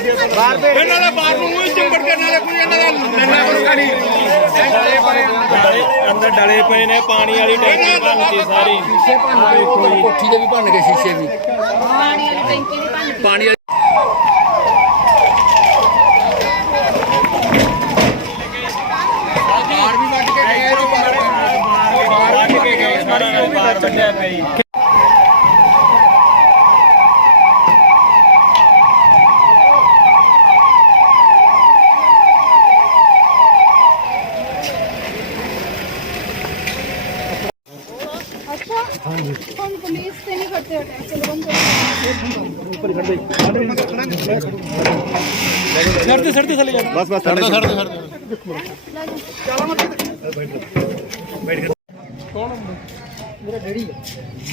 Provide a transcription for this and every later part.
ਇਹਨਾਂ ਦਾ ਬਾਹਰ ਨੂੰ ਮੂੰਹ ਚਿੰਬੜ ਕੇ ਨਾਲੇ ਕੋਈ ਇਹਨਾਂ ਦਾ ਨੰਨਾ ਕਰੂਗਾ ਨਹੀਂ ਡਲੇ ਅੰਦਰ ਡਲੇ ਪਏ ਨੇ ਪਾਣੀ ਵਾਲੀ ਟੈਂਕੀ ਭੰਨਤੀ ਸਾਰੀ ਕੋਠੀ ਦੇ ਵੀ ਭੰਨ ਗਏ ਸ਼ੀਸ਼ੇ ਵੀ। ਪਾਣੀ ਵਾਲੀ ਟੈਂਕੀ ਦੀ ਭੰਨ ਪਾਣੀ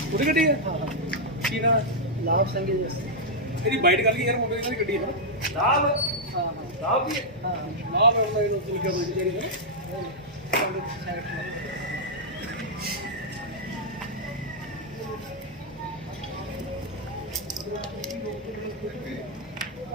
ਉਹਦੀ ਗੱਡੀ ਹੈ ਕੀ ਨਾ? ਲਾਭ ਸਿੰਘ ਜੀ। ਇਹਦੀ ਬਾਈਟ ਕਰ ਲਈ ਯਾਰ ਮੁੰਡੇ ਦੀ ਗੱਡੀ ਹੈ ਲਾਭ? ਹਾਂ। ਲਾਭ ਵੀ ਹੈ ਹਾਂ। ਲਾਭ ਹੈ ਉਹਨਾਂ ਨੂੰ ਹੋਇਆ ਜਿਹੜੀ ਹੈ ਜਿਹੜੀ ਹੈ ਬਾਈਟ ਕਰ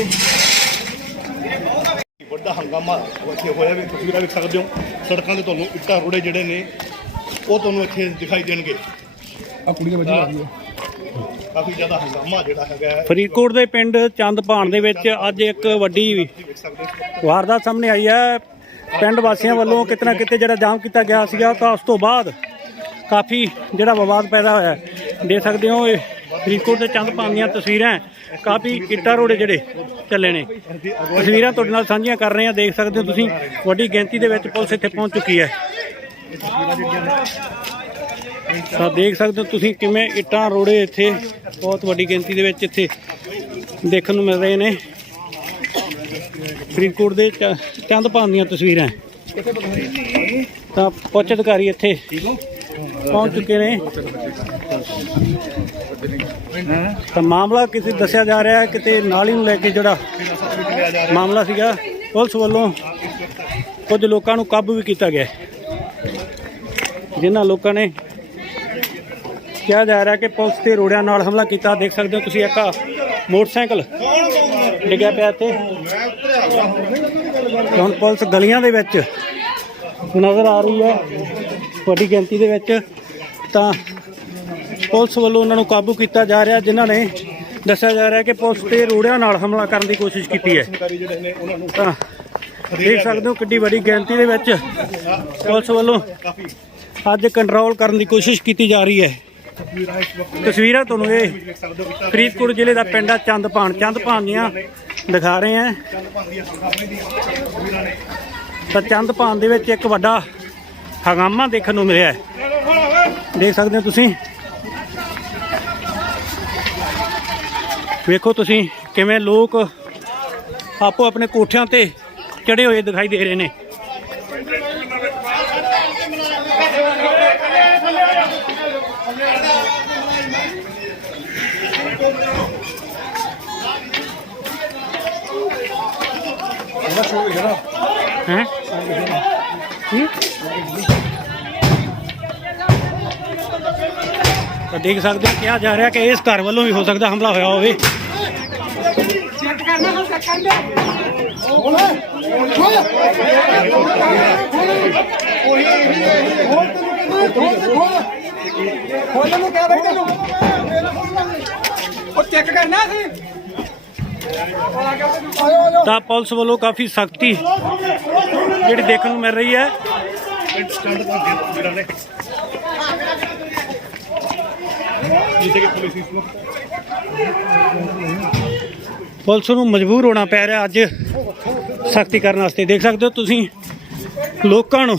ਲਈ ਵੱਡਾ ਹੰਗਾਮਾ ਇੱਥੇ ਹੋਇਆ ਵੀ ਤਸਵੀਰਾਂ ਵੇਖ ਸਕਦੇ ਹੋ। ਸੜਕਾਂ ਤੇ ਤੁਹਾਨੂੰ ਇੱਟਾਂ ਰੋੜੇ ਜਿਹੜੇ ਨੇ ਉਹ ਤੁਹਾਨੂੰ ਇੱਥੇ ਦਿਖਾਈ ਦੇਣਗੇ। ਆ ਕੁੜੀਆਂ ਵੱਜੀ ਕਾਫੀ ਜ਼ਿਆਦਾ ਹੰਗਾਮਾ ਜਿਹੜਾ ਹੈਗਾ ਫਰੀਦਕੋਟ ਦੇ ਪਿੰਡ ਚੰਦਪਾਣ ਦੇ ਵਿੱਚ ਅੱਜ ਇੱਕ ਵੱਡੀ ਵਾਰਦਾਤ ਸਾਹਮਣੇ ਆਈ ਹੈ। ਪਿੰਡ ਵਾਸੀਆਂ ਵੱਲੋਂ ਕਿਤੇ ਨਾ ਕਿਤੇ ਜਿਹੜਾ ਜਾਮ ਕੀਤਾ ਗਿਆ ਸੀਗਾ ਤਾਂ ਉਸ ਤੋਂ ਬਾਅਦ ਕਾਫੀ ਜਿਹੜਾ ਵਿਵਾਦ ਪੈਦਾ ਹੋਇਆ ਹੈ। ਦੇਖ ਸਕਦੇ ਹੋ ਇਹ ਫਰੀਦਕੋਟ ਦੇ ਚੰਦਪਾਣ ਦੀਆਂ ਤਸਵੀਰਾਂ ਹੈ। ਕਾਫੀ ਇੱਟਾਂ ਰੋੜੇ ਜਿਹੜੇ ਚੱਲੇ ਨੇ। ਤਸਵੀਰਾਂ ਤੁਹਾਡੇ ਨਾਲ ਸਾਂਝੀਆਂ ਕਰ ਰਹੇ ਹਾਂ, ਦੇਖ ਸਕਦੇ ਹੋ ਤੁਸੀਂ। ਵੱਡੀ ਗਿਣਤੀ ਦੇ ਵਿੱਚ ਪੁਲਿਸ ਇੱਥੇ ਪਹੁੰਚ ਚੁੱਕੀ ਹੈ। ਤਾਂ ਦੇਖ ਸਕਦੇ ਹੋ ਤੁਸੀਂ ਕਿਵੇਂ ਇੱਟਾਂ ਰੋੜੇ ਇੱਥੇ, ਬਹੁਤ ਵੱਡੀ ਗਿਣਤੀ ਦੇ ਵਿੱਚ ਇੱਥੇ ਦੇਖਣ ਨੂੰ ਮਿਲ ਰਹੇ ਨੇ। ਫਰੀਦਕੋਟ ਦੇ ਚ- ਚੰਦਪਾਨ ਦੀਆਂ ਤਸਵੀਰਾਂ। ਤਾਂ ਪੁੱਛ ਅਧਿਕਾਰੀ ਇੱਥੇ ਪਹੁੰਚ ਚੁੱਕੇ ਨੇ। ਤਾਂ ਮਾਮਲਾ ਕਿਸੇ ਦੱਸਿਆ ਜਾ ਰਿਹਾ ਹੈ, ਕਿਤੇ ਨਾਲੀ ਨੂੰ ਲੈ ਕੇ ਜਿਹੜਾ ਮਾਮਲਾ ਸੀਗਾ, ਪੁਲਿਸ ਵੱਲੋਂ ਕੁਝ ਲੋਕਾਂ ਨੂੰ ਕਾਬੂ ਵੀ ਕੀਤਾ ਗਿਆ ਜਿਨ੍ਹਾਂ ਲੋਕਾਂ ਨੇ ਕਿਹਾ ਜਾ ਰਿਹਾ ਕਿ ਪੁਲਿਸ ਤੇ ਰੋੜਿਆਂ ਨਾਲ ਹਮਲਾ ਕੀਤਾ। ਦੇਖ ਸਕਦੇ ਹੋ ਤੁਸੀਂ ਇੱਕ ਮੋਟਰਸਾਈਕਲ ਡਿੱਗਿਆ ਪਿਆ ਇੱਥੇ। ਤੇ ਹੁਣ ਪੁਲਿਸ ਗਲੀਆਂ ਦੇ ਵਿੱਚ ਨਜ਼ਰ ਆ ਰਹੀ ਹੈ। ਵੱਡੀ ਗਿਣਤੀ ਦੇ ਵਿੱਚ ਤਾਂ ਪੁਲਿਸ ਵੱਲੋਂ ਉਹਨਾਂ ਨੂੰ ਕਾਬੂ ਕੀਤਾ ਜਾ ਰਿਹਾ, ਜਿਨ੍ਹਾਂ ਨੇ ਦੱਸਿਆ ਜਾ ਰਿਹਾ ਕਿ ਪੁਲਿਸ ਤੇ ਰੋੜਿਆਂ ਨਾਲ ਹਮਲਾ ਕਰਨ ਦੀ ਕੋਸ਼ਿਸ਼ ਕੀਤੀ ਹੈ। ਤਾਂ ਦੇਖ ਸਕਦੇ ਹੋ ਕਿੱਡੀ ਵੱਡੀ ਗਿਣਤੀ ਦੇ ਵਿੱਚ ਪੁਲਿਸ ਵੱਲੋਂ ਅੱਜ ਕੰਟਰੋਲ ਕਰਨ ਦੀ ਕੋਸ਼ਿਸ਼ ਕੀਤੀ ਜਾ ਰਹੀ ਹੈ। ਤਸਵੀਰਾਂ ਤੁਹਾਨੂੰ ਇਹ ਫਰੀਦਕੋਟ ਜ਼ਿਲ੍ਹੇ ਦਾ ਪਿੰਡ ਆ ਚੰਦਪਾਨ ਚੰਦਪਾਨ ਦੀਆਂ ਦਿਖਾ ਰਹੇ ਆ ਚੰਦਪਾਨ ਦੀਆਂ ਹੰਗਾਮੇ ਤਾਂ ਚੰਦਪਾਨ ਦੇ ਵਿੱਚ ਇੱਕ ਵੱਡਾ ਹੰਗਾਮਾ ਦੇਖਣ ਨੂੰ ਮਿਲਿਆ ਦੇਖ ਸਕਦੇ ਹੋ ਤੁਸੀਂ। ਵੇਖੋ ਤੁਸੀਂ ਕਿਵੇਂ ਲੋਕ ਆਪੋ ਆਪਣੇ ਕੋਠਿਆਂ ਤੇ ਚੜੇ ਹੋਏ ਦਿਖਾਈ ਦੇ ਰਹੇ ਨੇ। ਹੈ? ਤਾਂ ਦੇਖ ਸਕਦੇ ਹੋ ਕਿਹਾ ਜਾ ਰਿਹਾ ਕਿ ਇਸ ਘਰ ਵੱਲੋਂ ਵੀ ਹੋ ਸਕਦਾ ਹਮਲਾ ਹੋਇਆ ਹੋਵੇ। ਉਹ ਚੈੱਕ ਕਰਨਾ ਸੀ? ਤਾਂ ਪੁਲਿਸ ਵੱਲੋਂ ਕਾਫੀ ਸਖਤੀ ਜਿਹੜੀ ਦੇਖਣ ਨੂੰ ਮਿਲ ਰਹੀ ਹੈ ਪਿੰਡ ਚੰਦਪਾਨ ਦੀਆਂ ਤਸਵੀਰਾਂ ਨੇ ਜਿੱਥੇ ਕਿ ਪੁਲਿਸ ਇਸ ਵਕਤ ਪੁਲਿਸ ਨੂੰ ਮਜਬੂਰ ਹੋਣਾ ਪੈ ਰਿਹਾ ਅੱਜ। ਸਖਤੀ ਕਰਨ ਵਾਸਤੇ ਦੇਖ ਸਕਦੇ ਹੋ ਤੁਸੀਂ। ਲੋਕਾਂ ਨੂੰ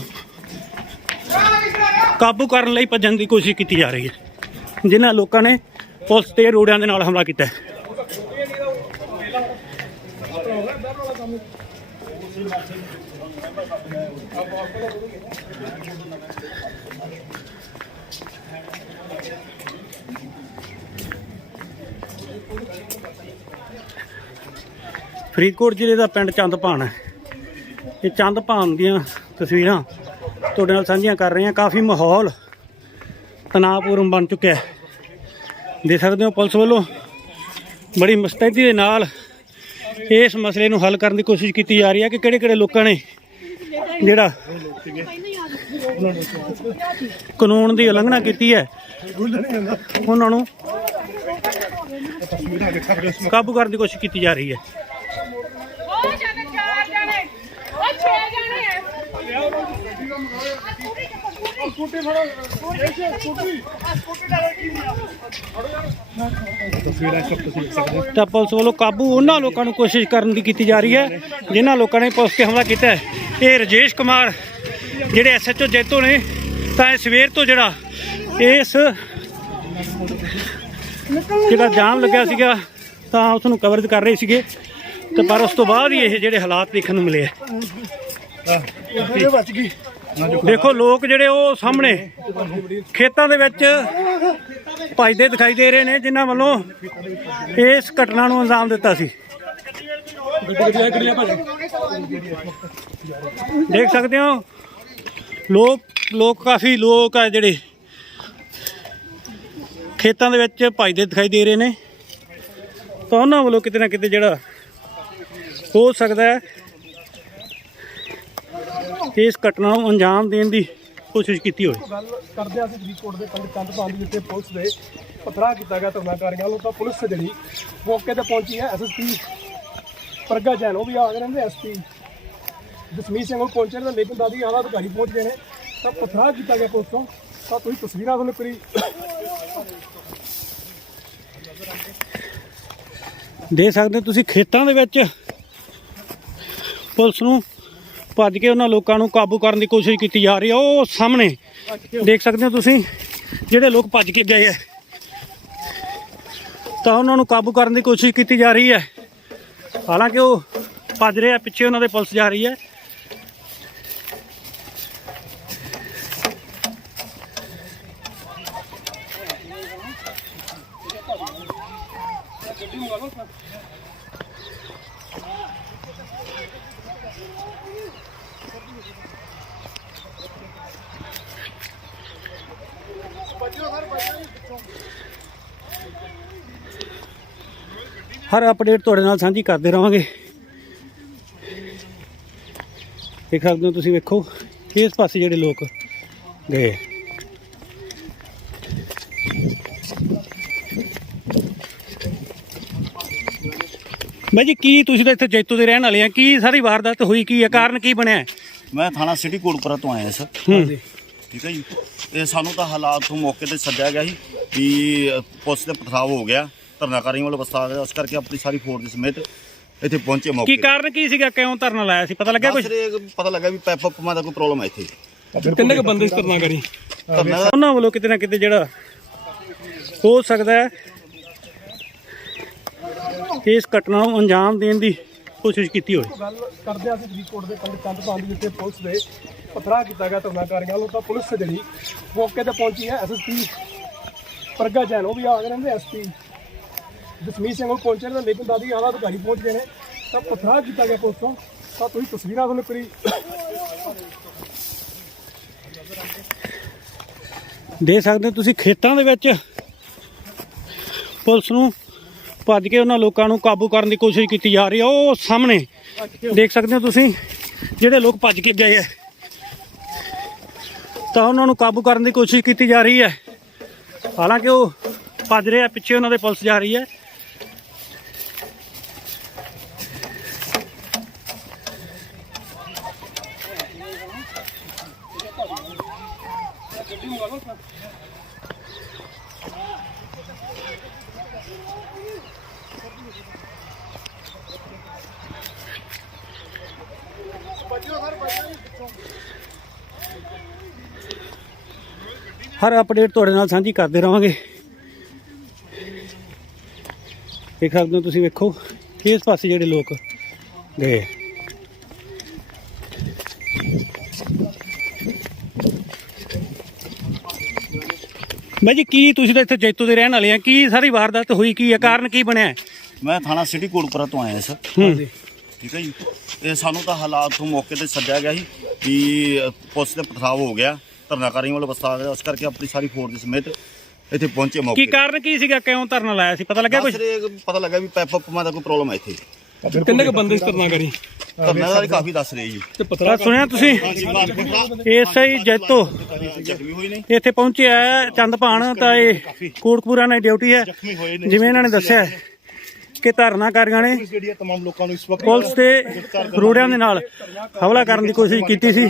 ਕਾਬੂ ਕਰਨ ਲਈ ਭੱਜਣ ਦੀ ਕੋਸ਼ਿਸ਼ ਕੀਤੀ ਜਾ ਰਹੀ ਹੈ। ਜਿਨ੍ਹਾਂ ਲੋਕਾਂ ਨੇ ਪੁਲਿਸ ਤੇ ਰੋੜਿਆਂ ਦੇ ਨਾਲ ਹਮਲਾ ਕੀਤਾ ਹੈ। ਫਰੀਦਕੋਟ ਜ਼ਿਲ੍ਹੇ ਦਾ ਪਿੰਡ ਚੰਦਪਾਨ ਹੈ। ਇਹ ਚੰਦਪਾਨ ਦੀਆਂ ਤਸਵੀਰਾਂ ਤੁਹਾਡੇ ਨਾਲ ਸਾਂਝੀਆਂ ਕਰ ਰਹੇ ਹਾਂ। ਕਾਫੀ ਮਾਹੌਲ ਤਣਾਅਪੂਰਨ ਬਣ ਚੁੱਕਿਆ ਹੈ। ਦੇਖ ਸਕਦੇ ਹੋ ਪੁਲਿਸ ਵੱਲੋਂ ਬੜੀ ਮਸਤੈਦੀ ਦੇ ਨਾਲ ਇਸ ਮਸਲੇ ਨੂੰ ਹੱਲ ਕਰਨ ਦੀ ਕੋਸ਼ਿਸ਼ ਕੀਤੀ ਜਾ ਰਹੀ ਹੈ ਕਿ ਕਿਹੜੇ ਕਿਹੜੇ ਲੋਕਾਂ ਨੇ ਜਿਹੜਾ ਕਾਨੂੰਨ ਦੀ ਉਲੰਘਣਾ ਕੀਤੀ ਹੈ, ਉਹਨਾਂ ਨੂੰ ਕਾਬੂ ਕਰਨ ਦੀ ਕੋਸ਼ਿਸ਼ ਕੀਤੀ ਜਾ ਰਹੀ ਹੈ ਉਹ ਜਾਣੇ ਚਾਰ ਜਾਣੇ ਉਹ ਛੇ ਜਾਣੇ ਹੈ ਤਾਂ ਪੁਲਿਸ ਵੱਲੋਂ ਕਾਬੂ ਉਹਨਾਂ ਲੋਕਾਂ ਨੂੰ ਕੋਸ਼ਿਸ਼ ਕਰਨ ਦੀ ਕੀਤੀ ਜਾ ਰਹੀ ਹੈ ਜਿਨ੍ਹਾਂ ਲੋਕਾਂ ਨੇ ਪੁਲਿਸ ਤੇ ਹਮਲਾ ਕੀਤਾ ਹੈ। ਇਹ ਰਜੇਸ਼ ਕੁਮਾਰ ਜਿਹੜੇ ਐਸਐਚਓ ਜੈਤੋ ਨੇ ਤਾਂ ਇਹ ਸਵੇਰ ਤੋਂ ਜਿਹੜਾ ਇਸ ਜਿਹੜਾ ਜਾਮ ਲੱਗਿਆ ਸੀਗਾ ਤਾਂ ਉਸ ਨੂੰ ਕਵਰੇਜ ਕਰ ਰਹੇ ਸੀਗੇ। ਤੇ ਪਰ ਉਸ ਤੋਂ ਬਾਅਦ ਹੀ ਇਹ ਜਿਹੜੇ ਹਾਲਾਤ ਦੇਖਣ ਨੂੰ ਮਿਲੇ ਆ ਦੇਖੋ ਲੋਕ ਜਿਹੜੇ ਉਹ ਸਾਹਮਣੇ ਖੇਤਾਂ ਦੇ ਵਿੱਚ ਭੱਜਦੇ ਦਿਖਾਈ ਦੇ ਰਹੇ ਨੇ, ਜਿਨ੍ਹਾਂ ਵੱਲੋਂ ਇਸ ਘਟਨਾ ਨੂੰ ਅੰਜਾਮ ਦਿੱਤਾ ਸੀ। ਦੇਖ ਸਕਦੇ ਹੋ, ਲੋਕ ਲੋਕ ਕਾਫੀ ਲੋਕ ਆ ਜਿਹੜੇ ਖੇਤਾਂ ਦੇ ਵਿੱਚ ਭੱਜਦੇ ਦਿਖਾਈ ਦੇ ਰਹੇ ਨੇ। ਤਾਂ ਉਹਨਾਂ ਵੱਲੋਂ ਕਿਤੇ ਨਾ ਕਿਤੇ ਜਿਹੜਾ ਹੋ ਸਕਦਾ ਹੈ ਇਸ ਘਟਨਾ ਨੂੰ ਅੰਜਾਮ ਦੇਣ ਦੀ ਕੋਸ਼ਿਸ਼ ਕੀਤੀ ਹੋਵੇ ਗੱਲ ਕਰਦੇ ਆ ਅਸੀਂ ਫਰੀਦਕੋਟ ਦੇ ਪਿੰਡ ਦੇ ਉੱਤੇ ਪੁਲਿਸ ਦੇ ਪਥਰਾ ਕੀਤਾ ਗਿਆ ਧਰਨਾਕਾਰੀਆਂ ਵੱਲੋਂ ਤਾਂ ਪੁਲਿਸ ਜਿਹੜੀ ਮੌਕੇ ਤੇ ਪਹੁੰਚੀ ਹੈ ਐਸਐਸਪੀ ਪ੍ਰਗਾ ਜੈਨ ਉਹ ਵੀ ਆ ਗਏ ਨੇ ਐਸਪੀ ਜਸਮੀਤ ਸਿੰਘ ਉਹ ਪਹੁੰਚੇ ਨੇ ਲੇਕਿਨ ਦਾਦੀ ਆਲਾ ਅਧਿਕਾਰੀ ਪਹੁੰਚ ਗਏ ਨੇ। ਤਾਂ ਪਥਰਾ ਕੀਤਾ ਗਿਆ ਪੁਲਿਸ ਤੋਂ। ਤਾਂ ਤੁਸੀਂ ਤਸਵੀਰਾਂ ਤੁਹਾਨੂੰ ਕਰੀ ਦੇ ਸਕਦੇ ਤੁਸੀਂ ਖੇਤਾਂ ਦੇ ਵਿੱਚ ਪੁਲਿਸ ਨੂੰ ਭੱਜ ਕੇ ਉਹਨਾਂ ਲੋਕਾਂ ਨੂੰ ਕਾਬੂ ਕਰਨ ਦੀ ਕੋਸ਼ਿਸ਼ ਕੀਤੀ ਜਾ ਰਹੀ ਹੈ। ਉਹ ਸਾਹਮਣੇ ਦੇਖ ਸਕਦੇ ਹੋ ਤੁਸੀਂ, ਜਿਹੜੇ ਲੋਕ ਭੱਜ ਕੇ ਗਏ ਹੈ। ਤਾਂ ਉਹਨਾਂ ਨੂੰ ਕਾਬੂ ਕਰਨ ਦੀ ਕੋਸ਼ਿਸ਼ ਕੀਤੀ ਜਾ ਰਹੀ ਹੈ। ਹਾਲਾਂਕਿ ਉਹ ਭੱਜ ਰਹੇ ਆ ਪਿੱਛੇ ਉਹਨਾਂ ਦੇ ਪੁਲਿਸ ਜਾ ਰਹੀ ਹੈ। ਹਰ ਅਪਡੇਟ ਤੁਹਾਡੇ ਨਾਲ ਸਾਂਝੀ ਕਰਦੇ ਰਵਾਂਗੇ। ਦੇਖ ਸਕਦੇ ਹੋ ਤੁਸੀਂ ਵੇਖੋ ਇਸ ਪਾਸੇ ਜਿਹੜੇ ਲੋਕ ਗਏ। ਬਾਈ ਜੀ ਕੀ ਤੁਸੀਂ ਤਾਂ ਇੱਥੇ ਜੈਤੋ ਦੇ ਰਹਿਣ ਵਾਲੇ ਆ ਕੀ ਸਾਰੀ ਵਾਰਦਾਤ ਹੋਈ ਕੀ ਹੈ ਕਾਰਨ ਕੀ ਬਣਿਆ? ਮੈਂ ਥਾਣਾ ਸਿਟੀ ਕੋਟਪੁਰਾ ਤੋਂ ਆਇਆ ਸਰ। ਠੀਕ ਹੈ ਜੀ। ਇਹ ਸਾਨੂੰ ਤਾਂ ਹਾਲਾਤ ਤੋਂ ਮੌਕੇ ਤੇ ਸੱਦਿਆ ਗਿਆ ਸੀ ਕਿ ਪੁਲਿਸ ਤੇ ਪਥਰਾਵ ਹੋ ਗਿਆ। ਧਰਨਾਕਾਰੀਆਂ ਵੱਲੋਂ ਬਸਾ ਗਿਆ ਉਸ ਕਰਕੇ ਆਪਣੀ ਸਾਰੀ ਫੋਰਸ ਦੇ ਸਮੇਤ ਇੱਥੇ ਪਹੁੰਚੇ ਮੌਕੇ ਕੀ ਕਾਰਨ ਕੀ ਸੀਗਾ? ਕਿਉਂ ਧਰਨਾ ਲਾਇਆ ਸੀ? ਪਤਾ ਲੱਗਿਆ ਕੁਝ ਪਤਾ ਲੱਗਾ ਵੀ ਪੈਪ ਪੰਪਾਂ ਦਾ ਕੋਈ ਪ੍ਰੋਬਲਮ ਹੈ ਇੱਥੇ। ਕਿੰਨੇ ਕੁ ਬੰਦੇ ਕਰੀ ਧਰਨਾ ਦਾ ਉਹਨਾਂ ਵੱਲੋਂ ਕਿਤੇ ਨਾ ਕਿਤੇ ਜਿਹੜਾ ਹੋ ਸਕਦਾ ਹੈ ਇਸ ਘਟਨਾ ਨੂੰ ਅੰਜਾਮ ਦੇਣ ਦੀ ਕੋਸ਼ਿਸ਼ ਕੀਤੀ ਹੋਵੇ। ਗੱਲ ਕਰਦੇ ਆ ਅਸੀਂ ਫਰੀਦਕੋਟ ਦੇ ਪਿੰਡ ਚੰਦਪਾਨ ਦੇ ਉੱਤੇ ਪੁਲਿਸ ਦੇ ਪਥਰਾ ਕੀਤਾ ਗਿਆ ਧਰਨਾਕਾਰੀਆਂ ਵੱਲੋਂ ਤਾਂ ਪੁਲਿਸ ਜਿਹੜੀ ਮੌਕੇ ਤੇ ਪਹੁੰਚੀ ਹੈ। ਐਸਐਸਪੀ ਪ੍ਰਗਾ ਜੈਨ ਉਹ ਵੀ ਆ ਗਏ ਨੇ ਐਸਪੀ ਜਸਮੀਤ ਸਿੰਘ ਉਹ ਪਹੁੰਚੇ ਨੇ ਤਾਂ ਲੇਕਿਨ ਦਾਦੀ ਆਲਾ ਅਧਿਕਾਰੀ ਪਹੁੰਚ ਗਏ ਨੇ। ਤਾਂ ਪਥਰਾ ਕੀਤਾ ਗਿਆ ਪੁਲਿਸ ਤੋਂ। ਤਾਂ ਤੁਸੀਂ ਤਸਵੀਰਾਂ ਤੁਹਾਨੂੰ ਕਰੀ ਦੇ ਸਕਦੇ ਹੋ ਤੁਸੀਂ ਖੇਤਾਂ ਦੇ ਵਿੱਚ। ਪੁਲਿਸ ਨੂੰ ਭੱਜ ਕੇ ਉਹਨਾਂ ਲੋਕਾਂ ਨੂੰ ਕਾਬੂ ਕਰਨ ਦੀ ਕੋਸ਼ਿਸ਼ ਕੀਤੀ ਜਾ ਰਹੀ ਹੈ। ਉਹ ਸਾਹਮਣੇ ਦੇਖ ਸਕਦੇ ਹੋ ਤੁਸੀਂ, ਜਿਹੜੇ ਲੋਕ ਭੱਜ ਕੇ ਗਏ ਹੈ। ਤਾਂ ਉਹਨਾਂ ਨੂੰ ਕਾਬੂ ਕਰਨ ਦੀ ਕੋਸ਼ਿਸ਼ ਕੀਤੀ ਜਾ ਰਹੀ ਹੈ। ਹਾਲਾਂਕਿ ਉਹ ਭੱਜ ਰਹੇ ਆ ਪਿੱਛੇ ਉਹਨਾਂ ਦੇ ਪੁਲਿਸ ਜਾ ਰਹੀ ਹੈ। ਹਰ ਅਪਡੇਟ ਤੁਹਾਡੇ ਨਾਲ ਸਾਂਝੀ ਕਰਦੇ ਰਵਾਂਗੇ। ਦੇਖ ਸਕਦੇ ਹੋ ਤੁਸੀਂ ਵੇਖੋ ਇਸ ਪਾਸੇ ਜਿਹੜੇ ਲੋਕ ਗਏ। ਮੈਂ ਜੀ ਕੀ ਤੁਸੀਂ ਤਾਂ ਇੱਥੇ ਜੈਤੋ ਦੇ ਰਹਿਣ ਵਾਲੇ ਆ ਕੀ ਸਾਰੀ ਵਾਰਦਾਤ ਹੋਈ ਕੀ ਹੈ ਕਾਰਨ ਕੀ ਬਣਿਆ? ਮੈਂ ਥਾਣਾ ਸਿਟੀ ਕੋਟਪੁਰਾ ਤੋਂ ਆਇਆ ਸਰ। ਠੀਕ ਹੈ ਜੀ। ਇਹ ਸਾਨੂੰ ਤਾਂ ਹਾਲਾਤ ਤੋਂ ਮੌਕੇ ਤੇ ਸੱਦਿਆ ਗਿਆ ਸੀ ਕਿ ਅ, ਪੁਲਿਸ ਤੇ ਪਥਰਾਵ ਹੋ ਗਿਆ। ਧਰਨਾਕਾਰੀਆਂ ਵੱਲੋਂ ਬਸਾ ਆ ਗਿਆ। ਉਸ ਕਰਕੇ ਆਪਣੀ ਸਾਰੀ ਫੋਰਸ ਸਮੇਤ ਇੱਥੇ ਪਹੁੰਚੇ ਮੌਕੇ ਕੀ ਕਾਰਨ ਕੀ ਸੀਗਾ? ਕਿਉਂ ਧਰਨਾ ਲਾਇਆ ਸੀ? ਪਤਾ ਲੱਗਿਆ ਕੁਝ ਪਤਾ ਲੱਗਾ ਵੀ ਪੈਪ ਪੰਪਾਂ ਦਾ ਕੋਈ ਪ੍ਰੋਬਲਮ ਹੈ ਇੱਥੇ। ਕਿੰਨੇ ਕ ਬੰਦੇ ਇਸ ਤਰ੍ਹਾਂ ਕਰੀ ਧਰਨਾਕਾਰੀ ਕਾਫੀ ਦੱਸ ਰਹੇ ਜੀ। ਤੇ ਸੁਣਿਆ ਤੁਸੀਂ? ਐਸਆਈ ਜੈਤੋ। ਇੱਥੇ ਪਹੁੰਚਿਆ ਚੰਦਪਾਣ ਤਾਂ ਇਹ ਕੋਟਕਪੂਰਾ ਨੇ ਡਿਊਟੀ ਹੈ। ਜਿਵੇਂ ਇਹਨਾਂ ਨੇ ਦੱਸਿਆ ਕਿ ਧਰਨਾਕਾਰੀਆਂ ਨੇ ਜਿਹੜੀ ਹੈ ਤਮਾਮ ਲੋਕਾਂ ਨੂੰ ਇਸ ਵਕਤ ਪੁਲਿਸ ਤੇ ਰੋੜਿਆਂ ਦੇ ਨਾਲ ਹਮਲਾ ਕਰਨ ਦੀ ਕੋਸ਼ਿਸ਼ ਕੀਤੀ ਸੀ।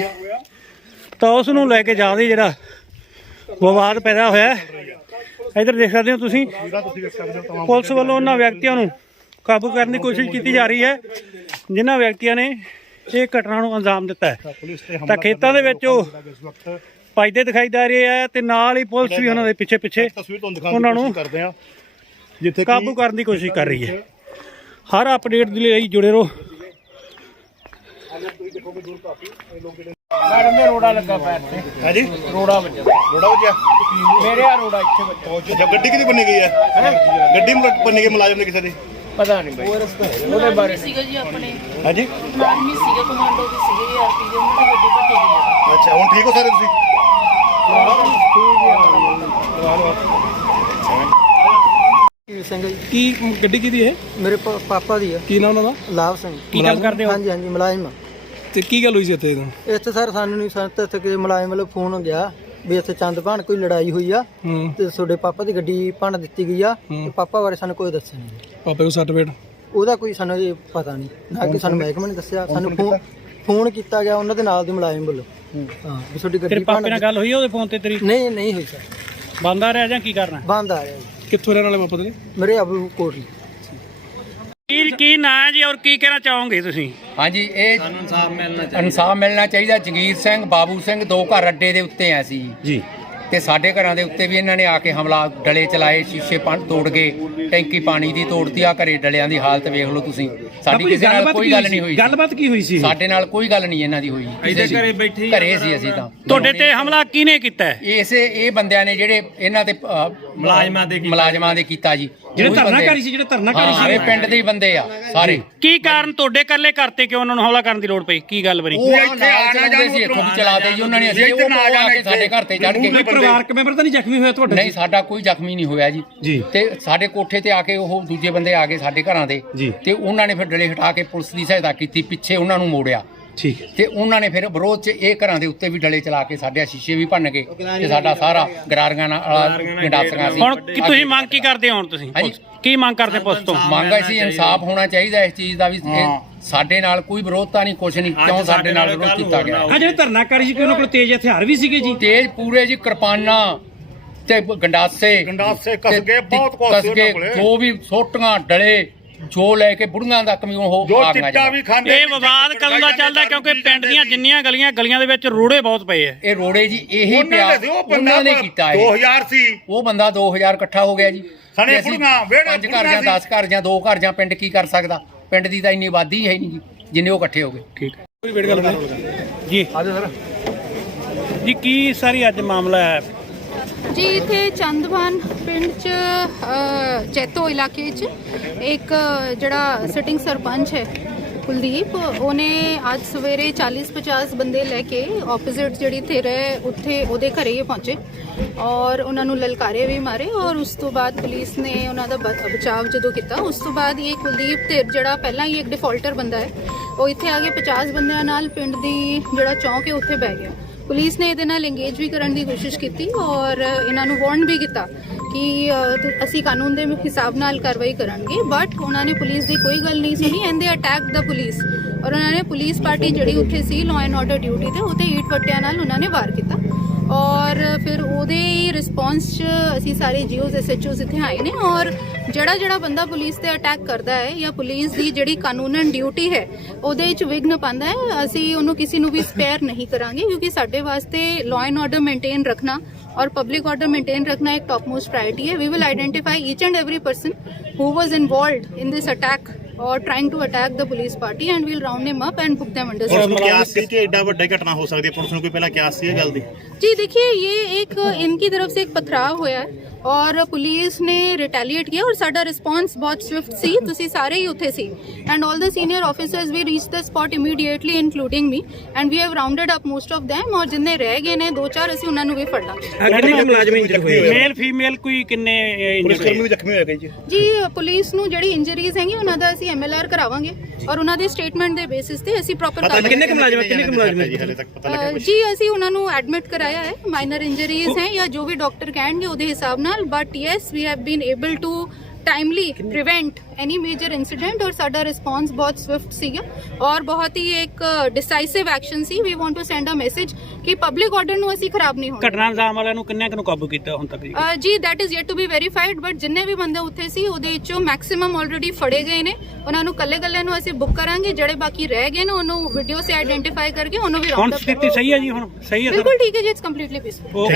ਤਾਂ ਉਸ ਨੂੰ ਲੈ ਕੇ ਜ਼ਿਆਦਾ ਜਿਹੜਾ ਵਿਵਾਦ ਪੈਦਾ ਹੋਇਆ। ਇੱਧਰ ਦੇਖ ਸਕਦੇ ਹੋ ਤੁਸੀਂ। ਪੁਲਿਸ ਵੱਲੋਂ ਉਹਨਾਂ ਵਿਅਕਤੀਆਂ ਨੂੰ ਕਾਬੂ ਕਰਨ ਦੀ ਕੋਸ਼ਿਸ਼ ਕੀਤੀ ਜਾ ਰਹੀ ਹੈ ਜਿਨ੍ਹਾਂ ਵਿਅਕਤੀਆਂ ਨੇ ਇਹ ਘਟਨਾ ਨੂੰ ਅੰਜਾਮ ਦਿੱਤਾ ਤੇ ਖੇਤਾਂ ਦੇ ਵਿੱਚ ਉਹ ਭੱਜਦੇ ਦਿਖਾਈ ਦੇ ਰਹੇ ਆ ਤੇ ਨਾਲ ਹੀ ਪੁਲਿਸ ਵੀ ਉਹਨਾਂ ਦੇ ਪਿੱਛੇ ਪਿੱਛੇ ਉਹਨਾਂ ਨੂੰ ਕਰਦੇ ਹਾਂ ਜਿੱਥੇ ਕਾਬੂ ਕਰਨ ਦੀ ਕੋਸ਼ਿਸ਼ ਕਰ ਰਹੀ ਹੈ। ਹਰ ਅਪਡੇਟ ਦੇ ਲਈ ਜੁੜੇ ਰਹੋ। ਹੈ ਜੀ ਰੋੜਾ ਵੱਜਿਆ। ਰੋੜਾ ਵੱਜਿਆ? ਮੇਰੇ ਆ ਰੋੜਾ ਇੱਥੇ ਵੱਜਿਆ। ਗੱਡੀ ਕਿਹਦੀ ਬੰਨੀ ਗਈ ਹੈ? ਗੱਡੀ ਮੁਲ- ਬੰਨੀ ਗਈ ਮੁਲਾਜ਼ਮ ਨੇ ਕਿਸੇ ਦੀ? ਸੀਗਾ ਜੀ ਆਪਣੇ। ਹੈ ਜੀ ਆਰਮੀ ਸੀਗੇ ਕਮਾਂਡੋ ਵੀ ਸੀਗੇ ਆਰਪੀ ਦੇ ਉਹਨਾਂ ਦੀ ਗੱਡੀ ਭੱਜੀ ਗਈ ਹੈ। ਅੱਛਾ ਹੁਣ ਠੀਕ ਹੋ ਸਾਰੇ ਤੁਸੀਂ? ਸਿੰਘ ਜੀ। ਕੀ ਗੱਡੀ ਕਿਹਦੀ ਹੈ? ਮੇਰੇ ਪਾ- ਪਾਪਾ ਦੀ ਆ ਕੀ ਨਾਮ ਉਹਨਾਂ ਦਾ? ਲਾਭ ਸਿੰਘ। ਕੀ ਕੰਮ ਕਰਦੇ ਹੋ? ਹਾਂਜੀ ਹਾਂਜੀ ਮੁਲਾਜ਼ਮ ਆ। ਤੇ ਕੀ ਗੱਲ ਹੋਈ ਸੀ ਇੱਥੇ ਇੱਥੇ ਸਰ ਸਾਨੂੰ ਨਹੀਂ ਸੰਤ ਇੱਥੇ ਕਿ ਮੁਲਾਜ਼ਮ ਵੱਲੋਂ ਫੋਨ ਗਿਆ ਵੀ ਇੱਥੇ ਚੰਦਪਾਣ ਕੋਈ ਲੜਾਈ ਹੋਈ ਆ ਹੂੰ। ਤੇ ਤੁਹਾਡੇ ਪਾਪਾ ਦੀ ਗੱਡੀ ਭੰਨ ਦਿੱਤੀ ਗਈ ਆ ਤੇ ਪਾਪਾ ਬਾਰੇ ਸਾਨੂੰ ਕੋਈ ਦੱਸਿਆ ਨਹੀਂ। ਪਾਪੇ ਕੋ ਸਰਟੀਫਿਕੇਟ ਉਹਦਾ ਕੋਈ ਸਾਨੂੰ ਇਹ ਪਤਾ ਨਹੀਂ। ਨਾ ਕਿ ਸਾਨੂੰ ਮਹਿਕਮੇ ਨੇ ਦੱਸਿਆ ਸਾਨੂੰ ਫੋਨ ਫੋਨ ਕੀਤਾ ਗਿਆ ਉਹਨਾਂ ਦੇ ਨਾਲ ਦੇ ਮੁਲਾਜ਼ਮ ਵੱਲੋਂ। ਹਾਂ। ਵੀ ਤੁਹਾਡੀ ਤੇਰੇ ਗੱਡੀ ਪਾਪੇ ਭੰਨ ਨਾਲ ਗੱਲ ਹੋਈ ਆ ਉਹਦੇ ਫੋਨ ਤੇ ਤੇਰੀ? ਨਹੀਂ ਨਹੀਂ ਹੋਈ ਸਰ। ਬੰਦ ਆ ਰਿਹਾ ਜਾਂ ਕੀ ਕਰਨਾ? ਬੰਦ ਆ ਰਿਹਾ। ਜੀ ਕਿੱਥੋਂ ਰਹਿਣ ਵਾਲੇ ਪਾਪਾ ਦੇ? ਮੇਰੇ ਅਬੂ ਕੋਟਲੀ ਕੀ ਨਾਂ ਹੈ ਜੀ ਔਰ ਕੀ ਕਹਿਣਾ ਚਾਹੋਗੇ ਤੁਸੀਂ? ਹਾਂਜੀ ਇਹ ਇਨਸਾਫ ਮਿਲਣਾ ਚਾਹੀਦਾ। ਜਗੀਰ ਸਿੰਘ ਬਾਬੂ ਸਿੰਘ ਦੋ ਘਰ ਅੱਡੇ ਦੇ ਉੱਤੇ ਆ ਸੀ ਜੀ। ਤੇ ਸਾਡੇ ਘਰਾਂ ਦੇ ਉੱਤੇ ਵੀ ਇਹਨਾਂ ਨੇ ਆ ਕੇ ਹਮਲਾ ਡਲੇ ਚਲਾਏ ਸ਼ੀਸ਼ੇ ਪਣ ਤੋੜ ਗਏ ਟੈਂਕੀ ਪਾਣੀ ਦੀ ਤੋੜਤੀ ਆ ਘਰੇ ਡਲਿਆਂ ਦੀ ਹਾਲਤ ਵੇਖ ਲਓ ਤੁਸੀਂ। ਸਾਡੀ ਕਿਸੇ ਨਾਲ ਕੋਈ ਗੱਲ ਨਹੀਂ ਹੋਈ ਗੱਲਬਾਤ ਕੀ ਹੋਈ ਸੀ? ਸਾਡੇ ਨਾਲ ਕੋਈ ਗੱਲ ਨਹੀਂ ਇਹਨਾਂ ਦੀ ਹੋਈ। ਕਿਸੇ ਦੀ। ਘਰੇ ਬੈਠੇ ਘਰੇ ਸੀ ਅਸੀਂ ਤਾਂ। ਤੁਹਾਡੇ ਤੇ ਹਮਲਾ ਕਿਹਨੇ ਕੀਤਾ? ਇਸੇ ਇਹ ਬੰਦਿਆਂ ਨੇ ਜਿਹੜੇ ਇਹਨਾਂ ਤੇ ਮੁਲਾਜ਼ਮਾਂ ਦੇ ਮੁਲਾਜ਼ਮਾਂ ਦੇ ਕੀਤਾ ਜੀ। ਜਿਹੜੇ ਧਰਨਾਕਾਰੀ ਸੀ ਜਿਹੜੇ ਧਰਨਾਕਾਰੀ ਹਾਂ ਇਹ ਪਿੰਡ ਦੇ ਹੀ ਬੰਦੇ ਆ ਸਾਰੇ। ਕੀ ਕਾਰਨ ਤੁਹਾਡੇ ਕੱਲੇ ਕਰਤੇ ਕਿ ਉਹਨਾਂ ਨੂੰ ਹਮਲਾ ਕਰਨ ਦੀ ਲੋੜ ਪਈ? ਕੀ ਗੱਲ ਬਣੀ? ਉਹ ਇੱਥੇ ਆਣਾ ਜਾਣ ਸੀ ਇੱਥੋਂ ਵੀ ਚਲਾਤੇ ਜੀ ਉਹਨਾਂ ਨੇ ਅਸੀਂ ਉਹ ਆ ਕੇ ਸਾਡੇ ਘਰ ਤੇ ਚੜ ਕੇ ਪਰਿਵਾਰਕ ਮੈਂਬਰ ਤਾਂ ਨਹੀਂ ਜ਼ਖਮੀ ਹੋਇਆ ਤੁਹਾਡੇ ਨਹੀਂ ਸਾਡਾ ਕੋਈ ਜ਼ਖਮੀ ਨਹੀਂ ਹੋਇਆ ਜੀ। ਤੇ ਸਾਡੇ ਕੋਠੇ ਤੇ ਆ ਕੇ ਉਹ ਦੂਜੇ ਬੰਦੇ ਆ ਗਏ ਸਾਡੇ ਘਰਾਂ ਦੇ। ਤੇ ਉਹਨਾਂ ਨੇ ਫਿਰ ਡਲੇ ਹਟਾ ਕੇ ਪੁਲਿਸ ਦੀ ਸਹਾਇਤਾ ਕੀਤੀ ਪਿੱਛੇ ਉਹਨਾਂ ਨੂੰ ਮੋੜਿਆ। ਠੀਕ ਹੈ। ਤੇ ਉਹਨਾਂ ਨੇ ਫਿਰ ਵਿਰੋਧ 'ਚ ਇਹ ਘਰਾਂ ਦੇ ਉੱਤੇ ਵੀ ਡਲੇ ਚਲਾ ਕੇ ਸਾਡੇ ਸ਼ੀਸ਼ੇ ਵੀ ਭੰਨ ਗਏ ਤੇ ਸਾਡਾ ਸਾਰਾ ਗਰਾਰੀਆਂ ਨਾਲ ਗੰਡਾਸੀਆਂ ਸੀ ਹੁਣ ਕੀ ਤੁਸੀਂ ਮੰਗ ਕੀ ਕਰਦੇ ਹੋ ਹੁਣ ਤੁਸੀਂ। ਕੀ ਮੰਗ ਕਰਦੇ ਪੁਲਿਸ ਤੋਂ? ਮੰਗ ਸੀ ਇਨਸਾਫ ਹੋਣਾ ਚਾਹੀਦਾ ਇਸ ਚੀਜ਼ ਦਾ ਵੀ ਸਾਡੇ ਨਾਲ ਕੋਈ ਵਿਰੋਧਤਾ ਨਹੀਂ ਕੁਛ ਨਹੀਂ। ਕਿਉਂ ਸਾਡੇ ਨਾਲ ਵਿਰੋਧ ਕੀਤਾ ਗਿਆ? ਆ ਜਿਹੜੇ ਧਰਨਾਕਾਰੀ ਸੀ ਕਿ ਉਹਨਾਂ ਕੋਲ ਤੇਜ਼ ਹਥਿਆਰ ਵੀ ਸੀਗੇ ਜੀ। ਤੇਜ ਪੂਰੇ ਜੀ ਕਿਰਪਾਨਾਂ ਤੇ ਗੰਡਾਸੇ। ਗੰਡਾਸੇ, ਕਸਗੇ, ਬਹੁਤ ਕਸਗੇ, ਉਹਨਾਂ ਕੋਲੇ। ਜੋ ਵੀ ਸੋਟੀਆਂ ਡਲੇ ਜੋ ਲੈ ਕੇ ਬੁੜੀਆਂ ਤੱਕ ਵੀ ਉਹ ਜੋ ਚਿੱਟਾ। ਵੀ ਖਾਂਦੇ ਇਹ ਵਿਵਾਦ ਕਦੋਂ ਦਾ ਚੱਲਦਾ ਕਿਉਂਕਿ ਪਿੰਡ ਦੀਆਂ ਜਿੰਨੀਆਂ ਗਲੀਆਂ ਗਲੀਆਂ ਦੇ ਵਿੱਚ ਰੋੜੇ ਬਹੁਤ ਪਏ ਆ। ਇਹ ਰੋੜੇ ਜੀ ਇਹੀ ਪਿਆ ਉਹਨਾਂ ਨੇ ਕੀਤਾ ਇਹ। 2000 ਸੀ। ਉਹ ਬੰਦਾ 2000 ਇਕੱਠਾ ਹੋ ਗਿਆ ਜੀ। ਸਣੇ ਬੁੜੀਆਂ, ਵਿਹੜੇ ਪੰਜ ਘਰ ਬੁੜੀਆਂ ਜਾਂ ਸੀ। 10 ਘਰ ਜਾਂ 2 ਘਰ ਜਾਂ ਪਿੰਡ ਕੀ ਕਰ ਸਕਦਾ? ਪਿੰਡ ਦੀ ਤਾਂ ਇੰਨੀ ਆਬਾਦੀ ਹੈ ਨਹੀਂ ਜੀ ਜਿੰਨੇ ਉਹ ਇਕੱਠੇ ਹੋ ਗਏ। ਠੀਕ ਕੋਈ ਵੇਟ ਕਰ ਲੈਂਦੇ ਜੀ। ਜੀ ਕੀ ਸਾਰੀ ਅੱਜ ਮਾਮਲਾ ਹੈ? ਜੀ ਇੱਥੇ ਚੰਦਵਾਨ ਪਿੰਡ ਚ ਅ, ਜੈਤੋ ਇਲਾਕੇ ਚ ਇੱਕ ਜਿਹੜਾ ਸਿਟਿੰਗ ਸਰਪੰਚ ਹੈ ਕੁਲਦੀਪ, ਉਹਨੇ ਅੱਜ ਸਵੇਰੇ 40-50 ਬੰਦੇ ਲੈ ਕੇ ਆਪੋਜ਼ਿਟ ਜਿਹੜੀ ਧਿਰ ਹੈ ਉੱਥੇ ਉਹਦੇ ਘਰੇ ਹੀ ਪਹੁੰਚੇ। ਔਰ ਉਹਨਾਂ ਨੂੰ ਲਲਕਾਰੇ ਵੀ ਮਾਰੇ ਔਰ ਉਸ ਤੋਂ ਬਾਅਦ ਪੁਲਿਸ ਨੇ ਉਹਨਾਂ ਦਾ ਬ- ਬਚਾਵ ਜਦੋਂ ਕੀਤਾ, ਉਸ ਤੋਂ ਬਾਅਦ ਇਹ ਕੁਲਦੀਪ ਧਿਰ ਜਿਹੜਾ ਪਹਿਲਾਂ ਹੀ ਇੱਕ ਡਿਫਾਲਟਰ ਬੰਦਾ ਹੈ, ਉਹ ਇੱਥੇ ਆ ਕੇ 50 ਬੰਦਿਆਂ ਨਾਲ ਪਿੰਡ ਦੀ ਜਿਹੜਾ ਚੌਂਕ ਹੈ, ਉੱਥੇ ਬਹਿ ਗਿਆ। ਪੁਲਿਸ ਨੇ ਇਹਦੇ ਨਾਲ ਇੰਗੇਜ ਵੀ ਕਰਨ ਦੀ ਕੋਸ਼ਿਸ਼ ਕੀਤੀ ਔਰ ਇਹਨਾਂ ਨੂੰ ਵਾਰਨ ਵੀ ਕੀਤਾ ਕਿ ਅਸੀਂ ਕਾਨੂੰਨ ਦੇ ਹਿਸਾਬ ਨਾਲ ਕਾਰਵਾਈ ਕਰਾਂਗੇ ਬਟ ਉਹਨਾਂ ਨੇ ਪੁਲਿਸ ਦੀ ਕੋਈ ਗੱਲ ਨਹੀਂ ਸੁਣੀ ਐਂਡ ਦੇ ਅਟੈਕ ਦਾ ਪੁਲਿਸ ਔਰ ਉਹਨਾਂ ਨੇ ਪੁਲਿਸ ਪਾਰਟੀ ਜਿਹੜੀ ਉੱਥੇ ਸੀ ਲਾਅ ਐਂਡ ਆਰਡਰ ਡਿਊਟੀ ਤੇ ਉਹਤੇ ਈਟ ਵੱਟਿਆਂ ਨਾਲ ਉਹਨਾਂ ਨੇ ਵਾਰ ਕੀਤਾ। ਔਰ ਫਿਰ ਉਹਦੇ ਹੀ ਰਿਸਪੌਂਸ 'ਚ ਅਸੀਂ ਸਾਰੇ ਜੀਓਸ ਐਸਐਚਓਸ ਇੱਥੇ ਆਏ ਨੇ ਔਰ ਜਿਹੜਾ ਜਿਹੜਾ ਬੰਦਾ ਪੁਲਿਸ ਤੇ ਅਟੈਕ ਕਰਦਾ ਹੈ ਜਾਂ ਪੁਲਿਸ ਦੀ ਜਿਹੜੀ ਕਾਨੂੰਨਨ ਡਿਊਟੀ ਹੈ, ਉਹਦੇ ਵਿੱਚ ਵਿਗਨ ਪਾਉਂਦਾ ਹੈ, ਅਸੀਂ ਉਹਨੂੰ ਕਿਸੇ ਨੂੰ ਵੀ ਸਪੇਅਰ ਨਹੀਂ ਕਰਾਂਗੇ ਕਿਉਂਕਿ ਸਾਡੇ ਵਾਸਤੇ ਲਾਅ ਐਂਡ ਆਰਡਰ ਮੇਨਟੇਨ ਰੱਖਣਾ ਔਰ ਪਬਲਿਕ ਆਰਡਰ ਮੇਨਟੇਨ ਰੱਖਣਾ ਇੱਕ ਟਾਪ ਮੋਸਟ ਪ੍ਰਾਇੋਰਟੀ ਹੈ। We will identify each and every person who was involved in this attack or trying to attack the police party and we'll round them up and put them under police ਨੂੰ surveillance. ਕਿਆਸ ਸੀ ਕਿ ਐਡਾ ਵੱਡਾ ਘਟਨਾ ਹੋ ਸਕਦੀ ਹੈ police ਨੂੰ ਕੋਈ ਪਹਿਲਾਂ ਕਿਆਸ ਸੀ ਇਹ ਗੱਲ ਦੀ जी देखिए ये एक इनकी तरफ से एक पथराव होया है ਔਰ ਪੁਲਿਸ ਨੇ ਰਿਟੈਲੀਏਟ ਕੀਤਾ ਔਰ ਸਾਡਾ ਰਿਸਪਾਂਸ ਬਹੁਤ ਸਵਿਫਟ ਸੀ ਤੁਸੀਂ ਸਾਰੇ ਹੀ ਉੱਥੇ ਸੀ and 올 the senior officers we reach the spot immediately including me and we have rounded up most of them ਔਰ ਜਿੰਨੇ ਰਹਿ ਗਏ ਨੇ ਦੋ ਚਾਰ ਅਸੀਂ ਉਹਨਾਂ ਨੂੰ ਵੀ ਫੜ ਲਾਂਗੇ ਕਿੰਨੇ ਕੁ ਮੁਲਾਜ਼ਮ ਇੰਜਰ ਹੋਏ ਮੇਲ ਫੀਮੇਲ ਕੋਈ ਕਿੰਨੇ ਪੁਲਿਸ ਇੰਜਰਡ ਕਰਮੀ ਵੀ ਜ਼ਖਮੀ ਹੋਏ ਗਏ ਜੀ ਜੀ ਪੁਲਿਸ ਨੂੰ ਜਿਹੜੀ ਇੰਜਰੀਜ਼ ਹੈਗੀ ਉਹਨਾਂ ਦਾ ਅਸੀਂ ਐਮਐਲਆਰ ਕਰਾਵਾਂਗੇ ਔਰ ਉਹਨਾਂ ਦੇ ਸਟੇਟਮੈਂਟ ਦੇ ਬੇਸਿਸ ਤੇ ਅਸੀਂ ਪ੍ਰੋਪਰ ਪਤਾ ਕਿੰਨੇ ਕੁ ਮੁਲਾਜ਼ਮ ਹੈ? ਕਿੰਨੇ ਕੁ ਮੁਲਾਜ਼ਮ ਹੈ? ਜੀ ਹਲੇ ਤੱਕ ਪਤਾ ਅ, ਲੱਗਿਆ ਕੁਛ? ਜੀ ਅਸੀਂ ਉਹਨਾਂ ਨੂੰ ਐਡਮਿਟ ਕਰਾਇਆ ਹੈ ਮਾਈਨਰ ਇੰਜਰੀਜ਼ ਹੈ ਜਾਂ ਜੋ ਵੀ ਡਾਕਟਰ ਕਹਿਣਗੇ ਉਹਦੇ ਹਿਸਾਬ ਨਾਲ but yes we have been able to timely prevent any major incident ਔਰ ਸਾਡਾ ਰਿਸਪਾਂਸ ਬਹੁਤ ਸਵਿਫਟ ਸੀਗਾ ਔਰ ਬਹੁਤ ਹੀ ਇੱਕ decisive action C we want to send a message ਕਿ ਪਬਲਿਕ ਆਰਡਰ ਨੂੰ ਅਸੀਂ ਖਰਾਬ ਨਹੀਂ ਹੋਣ ਘਟਨਾ ਅੰਜਾਮ ਵਾਲਿਆਂ ਨੂੰ ਕਿੰਨੇ ਕੁ ਨੂੰ ਕਾਬੂ ਕੀਤਾ ਹੁਣ ਤੱਕ ਜੀ? That is yet to be verified but ਜਿੰਨੇ ਵੀ ਬੰਦੇ ਉੱਥੇ ਸੀ ਉਹਦੇ ਵਿੱਚੋਂ ਮੈਕਸਿਮਮ ਆਲਰੇਡੀ ਫੜੇ ਗਏ ਨੇ। ਉਹਨਾਂ ਨੂੰ ਕੱਲੇ ਕੱਲੇ ਨੂੰ ਅਸੀਂ ਬੁੱਕ ਕਰਾਂਗੇ ਜਿਹੜੇ ਬਾਕੀ ਰਹਿ ਗਏ ਨੇ ਉਹਨੂੰ ਵੀਡੀਓ ਸੇ ਆਈਡੈਂਟੀਫਾਈ ਕਰਕੇ ਉਹਨੂੰ ਵੀ ਰਾਉਂਡ ਅਪ ਸਥਿਤੀ ਸਹੀ ਹੈ ਜੀ ਹੁਣ? ਸਹੀ ਹੈ ਬਿਲਕੁਲ ਠੀਕ ਹੈ ਜੀ ਇਟਸ ਕੰਪਲੀਟਲੀ ਪੀਸਫੁਲ